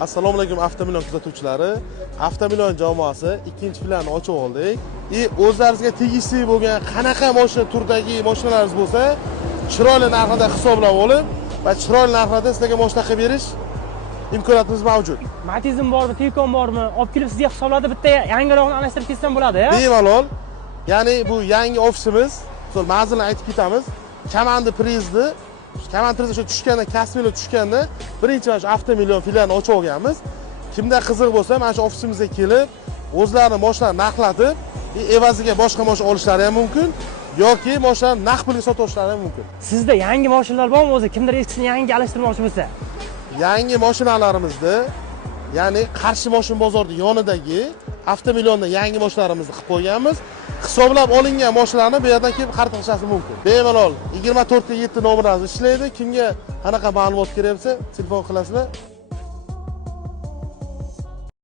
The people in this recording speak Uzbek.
Assalomu alaykum Avtomilyon kuzatuvchilari. Avtomilyon jamoasi ikkinchi planni ochib oldik. O'zlaringizga tegishli bo'lgan qanaqa mashina turdagi mashinalaringiz bo'lsa, chiroyli narxda hisoblab olib va chiroyli narxda sizlarga mashina qilib berish imkoniyatimiz mavjud. Matizm bormi, Taycan bormi? Olib kelib sizga hisoblarda bitta yangiroqni almashtirib ketsam bo'ladi, ya? Bemalol. Ya'ni bu yangi ofisimiz, so'l manzilni aytib ketamiz. Kamandi prizni o'sha tushganda, Kasmilo tushganda birinchi mana shu Avtomilyon filialini ochib olganmiz. Kimda qiziq bo'lsa, mana shu ofisimizga kelib, o'zlarining mashinalarini narxlatib, evaziga boshqa mashina olishlari ham mumkin yoki mashinani naqd pulga sotib olishlari ham mumkin. Sizda yangi mashinalar bormi o'zi? Kimdir eskisini yangi alishtirmoqchi bo'lsa? Yangi mashinalarimizda, ya'ni Qarshi mashina bozorida yonidagi Avtomilyonda yangi mashinalarimizni qilib qo'yganmiz. Hisoblab olingan mashinalarni bu yerdan kelib xarid qilishingiz mumkin. Bemalol 24 ga 7 nomerimiz ishlaydi. Kimga qanaqa ma'lumot kerak bo'lsa, telefon qilasizlar.